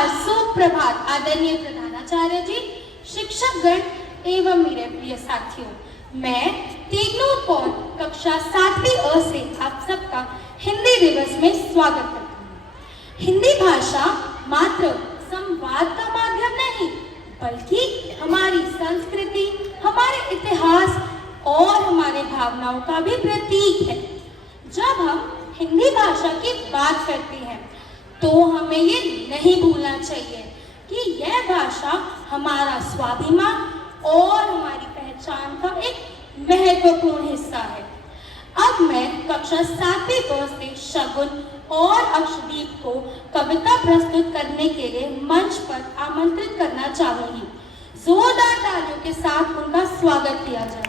नमस्कार, सुप्रभात आदरणीय प्रधानाचार्य जी, शिक्षकगण एवं मेरे प्रिय साथियों। मैं तेगनूर कौर कक्षा 7वीं अ से आप सबका हिंदी दिवस में स्वागत करती हूँ। हिंदी भाषा मात्र संवाद का माध्यम नहीं, बल्कि हमारी संस्कृति, हमारे इतिहास और हमारे भावनाओं का भी प्रतीक है। जब हम हिंदी भाषा की बात करते हैं तो हमें ये नहीं भूलना चाहिए कि यह भाषा हमारा स्वाभिमान और हमारी पहचान का एक महत्वपूर्ण हिस्सा है। अब मैं कक्षा 7वीं ब से शगुन और अक्षदीप को कविता प्रस्तुत करने के लिए मंच पर आमंत्रित करना चाहूंगी। जोरदार तालियों के साथ उनका स्वागत किया जाए।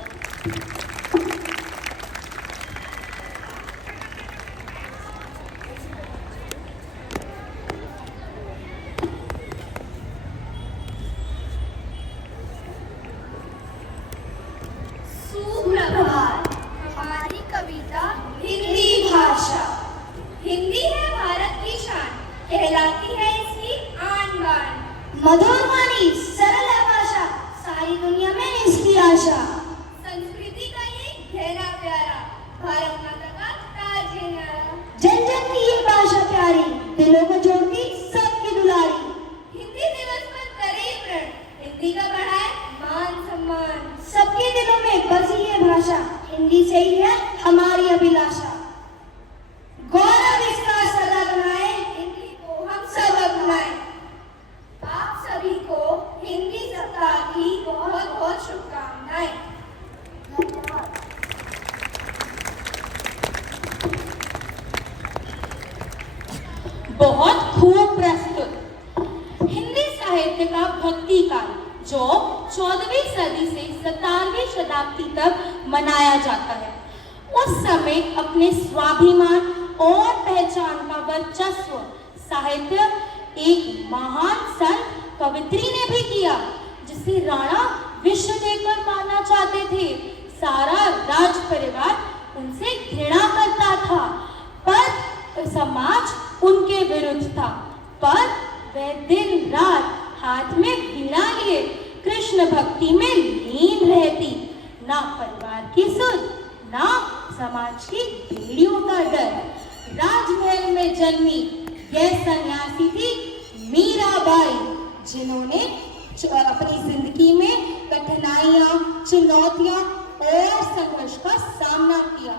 हमारी कविता हिंदी भाषा। हिंदी है भारत की शान, कहलाती है इसकी आन बान। मधुर वाणी सरल है भाषा, सारी दुनिया में इसकी आशा। संस्कृति का ये गहरा प्यारा, भारत माता का ताज है न्यारा। जन जन की ये भाषा प्यारी, दिलों को जोड़ती सबकी दुलारी। हिंदी दिवस पर करे प्रण, हिंदी का बढ़ाए मान सम्मान। सबके दिलों में बसी ये भाषा, हिंदी से ही है हमारी अभिलाषा। गौरव इसका सदा बनाए, हिंदी को हम सब अपनाएं। आप सभी को हिंदी सप्ताह की बहुत बहुत शुभकामनाएं। बहुत खूब प्रस्तुत। हिंदी साहित्य का भक्ति काल जो 14वीं सदी से 17वीं शताब्दी तक मनाया जाता है, उस समय अपने स्वाभिमान और पहचान का वर्चस्व साहित्य एक महान संत कवित्री ने भी किया, जिसे राणा विश्व देखकर मानना चाहते थे। सारा राज परिवार उनसे घृणा करता था, पर समाज उनके विरुद्ध था। पर वह दिन रात हाथ में वीणा लिए कृष्ण भक्ति में लीन रहती। ना परिवार की सुध, ना समाज की बेड़ियों का डर। राजमहल में जन्मी यह सन्यासी थी मीराबाई, जिन्होंने अपनी जिंदगी में कठिनाइयां, चुनौतियां और संघर्ष का सामना किया,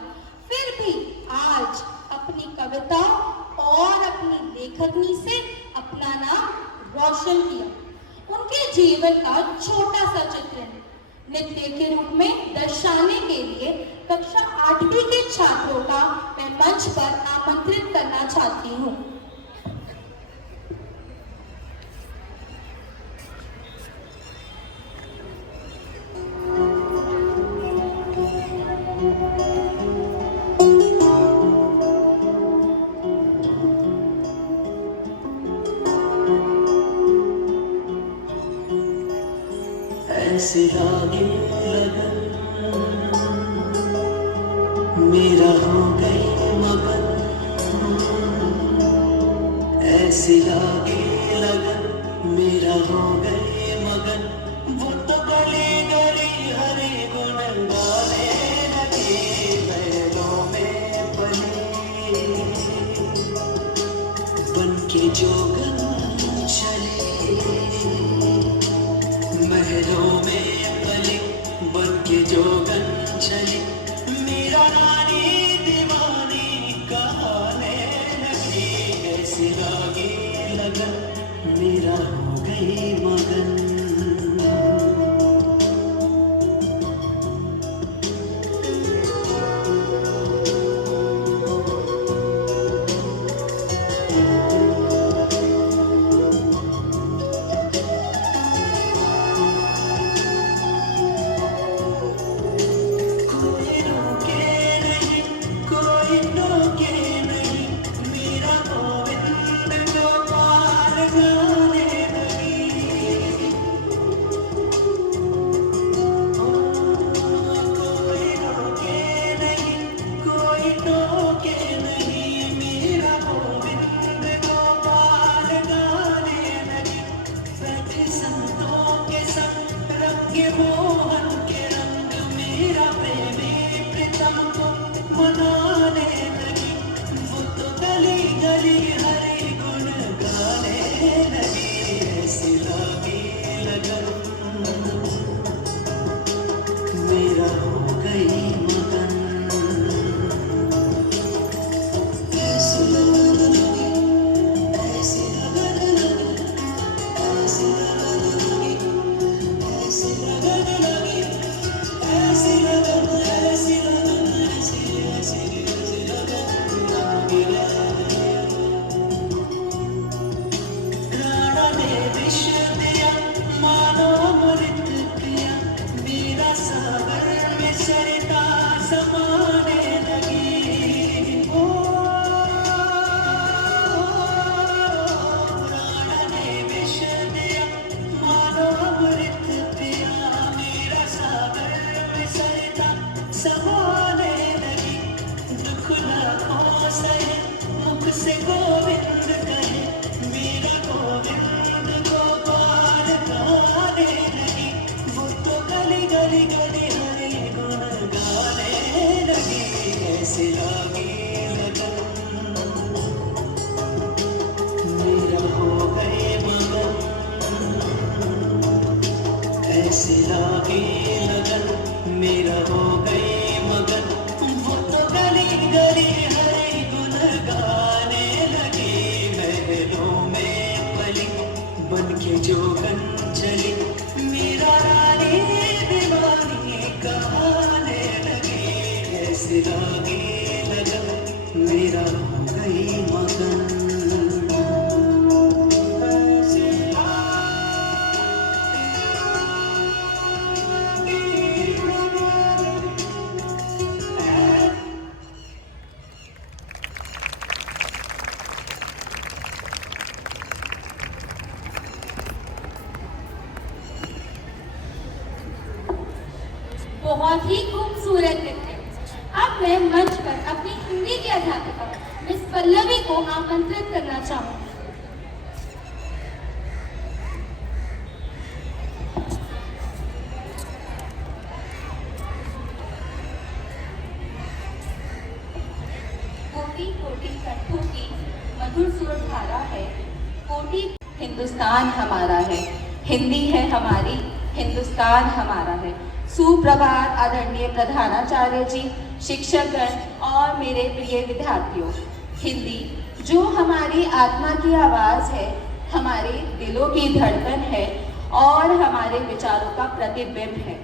फिर भी आज अपनी कविता और अपनी लेखनी से अपना नाम रोशन किया। उनके जीवन का छोटा सा चित्रण नृत्य के रूप में दर्शाने के लिए कक्षा 8वीं के छात्रों का मैं मंच पर आमंत्रित करना चाहती हूँ। ऐसे लागे लगन मेरा हो गई मगन, ऐसे लागे लगन मेरा हो गई मगन। वो तो गली गली हरे गुण गाने लगी, महलों में पली बन के जोगन चली, महलों में पली बन के जोगन चली। मेरा रानी दीवानी कहाने लगी, ऐसी लागी लगन मेरा हो गई मगन। लगी, ऐसी लगी लगन मेरा हो गई मगन। ऐसी लगन लगी, ऐसी लगन लगी, ऐसी लगन लगी, ऐसी लगन लगी, ऐसी लगन, ऐसी लगन, ऐसी ऐसी ऐसी लगन लगी। राणा ने विष दिया मानो अमृत पिया, मेरा सागर में सरिता समाने लगी। ओ राणा ने विष दिया मानो अमृत पिया, मेरा सागर में सरिता समाने लगी। दुख लाखों सहे मुख से गोविंद कहे, मेरा गोविंद गोपाल गाने लगी। वो तो गली गली गली हरे गुण गाने लगी। ऐसी लगी लगन मेरा हो गए मगन, ऐसी लगी लगन मेरा हो गए मगन। वो तो गली गली हरे गुण गाने लगी। महलों में पली बन के जोगन चली, मेरा रानी दीवानी कहाने लगी। ऐसी लगी लगन मेरा हो गई मगन। ऐसी लगी लगन। बहुत ही खूबसूरत नृत्य। अब मैं मंच पर अपनी हिंदी की अध्यापिका मिस पल्लवी को आमंत्रित करना चाहूंगी। कोटि कोटि कंठों की मधुर सुर धारा है, कोटि हिंदुस्तान हमारा है, हिंदी है हमारी, हिंदुस्तान हमारा है। सुप्रभात आदरणीय प्रधानाचार्य जी, शिक्षकगण और मेरे प्रिय विद्यार्थियों। हिंदी जो हमारी आत्मा की आवाज़ है, हमारे दिलों की धड़कन है और हमारे विचारों का प्रतिबिंब है।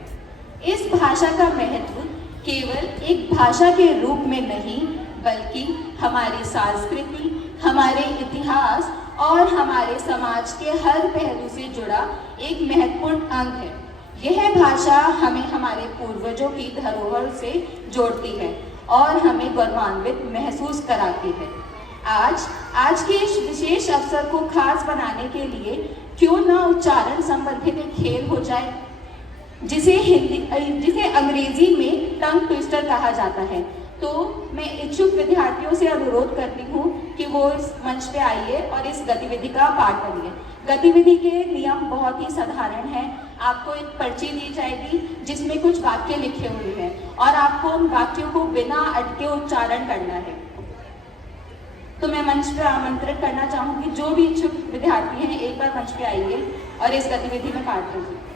इस भाषा का महत्व केवल एक भाषा के रूप में नहीं, बल्कि हमारी संस्कृति, हमारे इतिहास और हमारे समाज के हर पहलू से जुड़ा एक महत्वपूर्ण अंग है। यह भाषा हमें हमारे पूर्वजों की धरोहर से जोड़ती है और हमें गौरवान्वित महसूस कराती है। आज के इस विशेष अवसर को खास बनाने के लिए क्यों न उच्चारण संबंधित एक खेल हो जाए, जिसे अंग्रेजी में टंग ट्विस्टर कहा जाता है। तो मैं इच्छुक विद्यार्थियों से अनुरोध करती हूँ कि वो इस मंच पे आइए और इस गतिविधि का पार्ट बनिए। गतिविधि के नियम बहुत ही साधारण हैं। आपको एक पर्ची दी जाएगी जिसमें कुछ वाक्य लिखे हुए हैं और आपको उन वाक्यों को बिना अटके उच्चारण करना है। तो मैं मंच पे आमंत्रित करना चाहूँगी, जो भी इच्छुक विद्यार्थी हैं एक बार मंच पे आइए और इस गतिविधि में पार्ट लीजिए।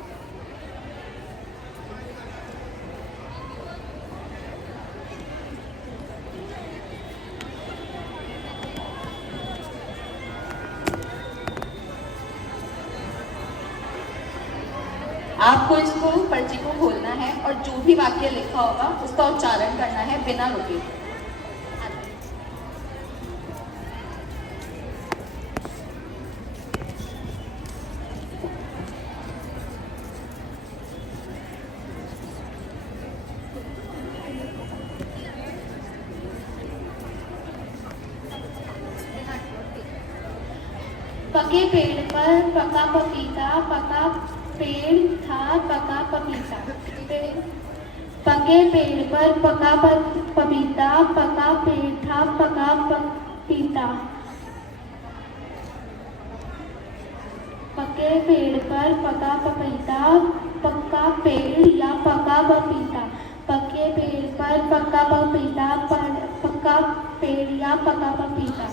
आपको इसको पर्ची को खोलना है और जो भी वाक्य लिखा होगा उसका उच्चारण करना है बिना रुके। पके पेड़ पर पका पपीता, पका पेड़ था पका पपीता। पके पेड़ पर पका पपीता, पका पेड़ था पका पपीता। पके पेड़ पर पका पपीता, पका पेड़ या पका पपीता। पके पेड़ पर पका पपीता, पका पेड़ या पका पपीता।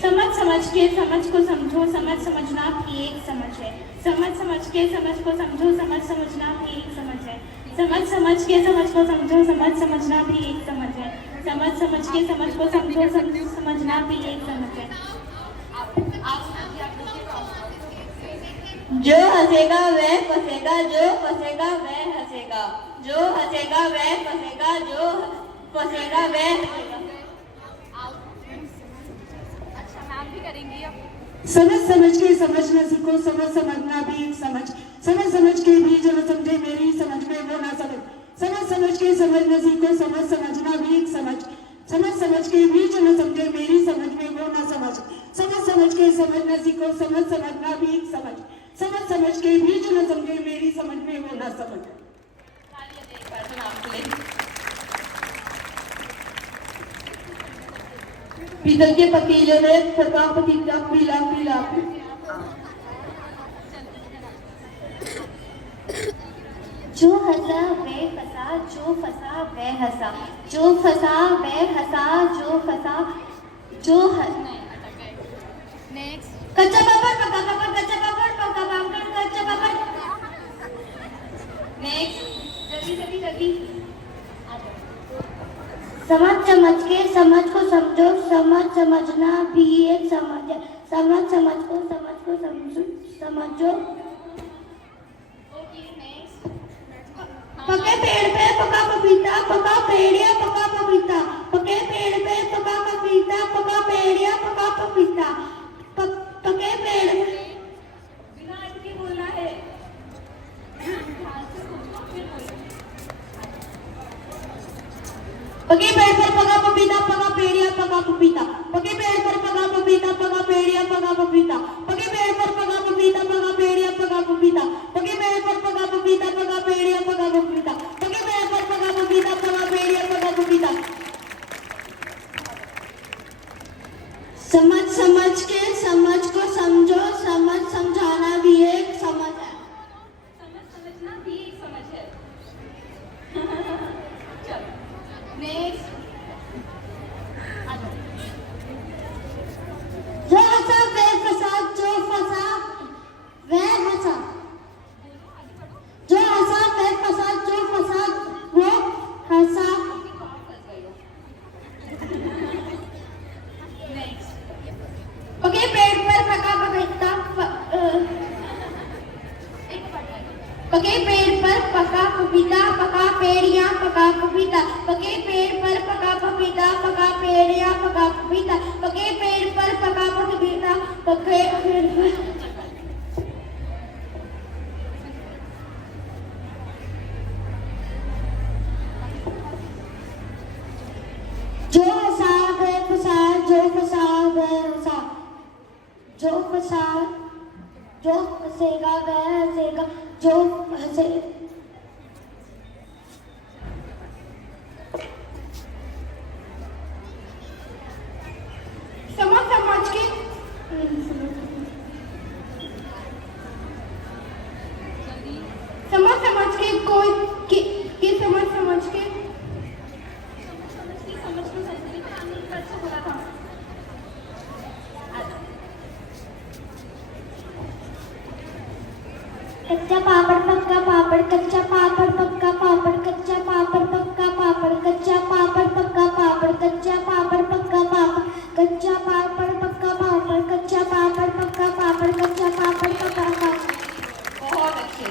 समझ समझ के समझ को समझो, समझ समझना भी एक समझ है। समझ समझ के समझ को समझो, समझ समझना भी एक समझ है। समझ समझ के समझ को समझो, समझ समझना भी एक समझ है। समझ समझ के समझ को समझो, समझ समझना भी एक समझ है। जो हंसेगा वह फंसेगा, जो फंसेगा वह हंसेगा। जो हंसेगा वह फंसेगा, जो फंसेगा वह हंसेगा। समझ समझ के समझना सीखो, समझ समझना भी एक समझ। समझ समझ के भी जो न समझे मेरी समझ में वो ना समझ। समझ समझ के समझना सीखो, समझ समझना भी एक समझ। समझ समझ के भी जो न समझे मेरी समझ में वो ना समझ। समझ समझ के समझना सीखो, समझ समझना भी एक समझ। समझ समझ के भी जो न समझे मेरी समझ में वो ना समझ। पीतल के पतीले में पका पतीला पीला पीला। जो हंसा वह फंसा, जो फंसा वह हंसा। जो फंसा वह हंसा, जो फंसा जो कच्चा पापड़ पका पापड़, कच्चा पापड़ पका पापड़, कच्चा पापड़। नेक्स्ट, जल्दी जल्दी जल्दी। समझ समझ के समझ को समझो, समझ समझना भी एक समझ है। समझ समझ को समझो, समझो। पके पेड़ पे पका पपीता, पका पेड़ या पका पपीता। पके पेड़ पे पका पपीता, पका पेड़ या पका पपीता। पके पेड़ बिना इसके बोलना है। पके पेड़ पर पका पपीता, पका पेड़ या पका पपीता। पके पेड़ पर पका पपीता, पका पेड़ या पका पपीता। पके पेड़ पर पका पपीता, पका पेड़ या पका पपीता। पके पेड़ पर पका पपीता, पका पेड़ या पका पपीता। पके पेड़ पर पका पपीता, पका पेड़ या पका पपीता। समझ समझ के समझ को समझो, समझ समझाना भी एक समझ है। समझ समझना भी एक समझ है। नेक्स्ट, जो हंसा वह फंसा, जो फंसा वह हंसा। जो हंसा वह फंसा, जो फंसा वो हंसा। पके पेड़ पर पका पपीता, पके पेड़ पर पका पपीता, पका पेड़ या पका पपीता। पके पेड़ पर पका पपीता, पका पेड़ या पका पपीता। पके पेड़ पर पका पपीता, पके पेड़ पर। जो हंसा वह फंसा, जो फंसा वह हंसा। जो फंसा, जो हंसेगा वह हंसेगा, जो हंसे। समझ समझ के समझ समझ के कोई के समझ समझ के समझ को समझने का आनंद अच्छा बोला था। कच्चा पापड़ पक्का पापड़, कच्चा पापड़ पक्का पापड़, कच्चा पापड़ पक्का पापड़, कच्चा पापड़ पक्का पापड़, कच्चा पापड़ पक्का पापड़, कच्चा पापड़ पक्का पापड़, कच्चा पापड़ पक्का पापड़, कच्चा पापड़ पक्का पापड़। बहुत अच्छे।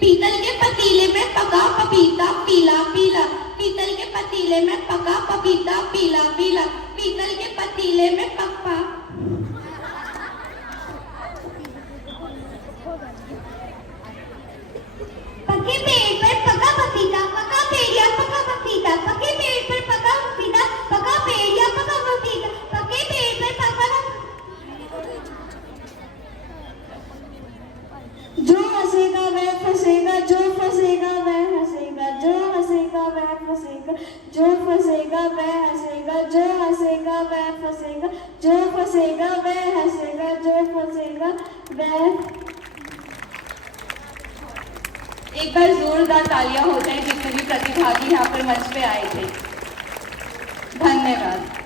पीतल के पतीले में पका पपीता पीला पीला। पीतल के पतीले में पका पपीता पीला पीला। पीतल के पतीले में पका। पके पेड़ पर पका पपीता, पका पेड़ या पका पपीता। पके पेड़ पर पका पपीता, पका पेड़ या पका पपीता। पके पेड़ पर पका। जो हंसेगा वह फंसेगा, जो फंसेगा वह हंसेगा। जो हंसेगा वह फंसेगा, जो फंसेगा वह हंसेगा। जो हंसेगा वह फंसेगा, जो फंसेगा वह हंसेगा। जो फंसेगा वह। एक बार जोरदार तालियां हो जाए जितने भी प्रतिभागी यहाँ पर मंच पे आए थे। धन्यवाद।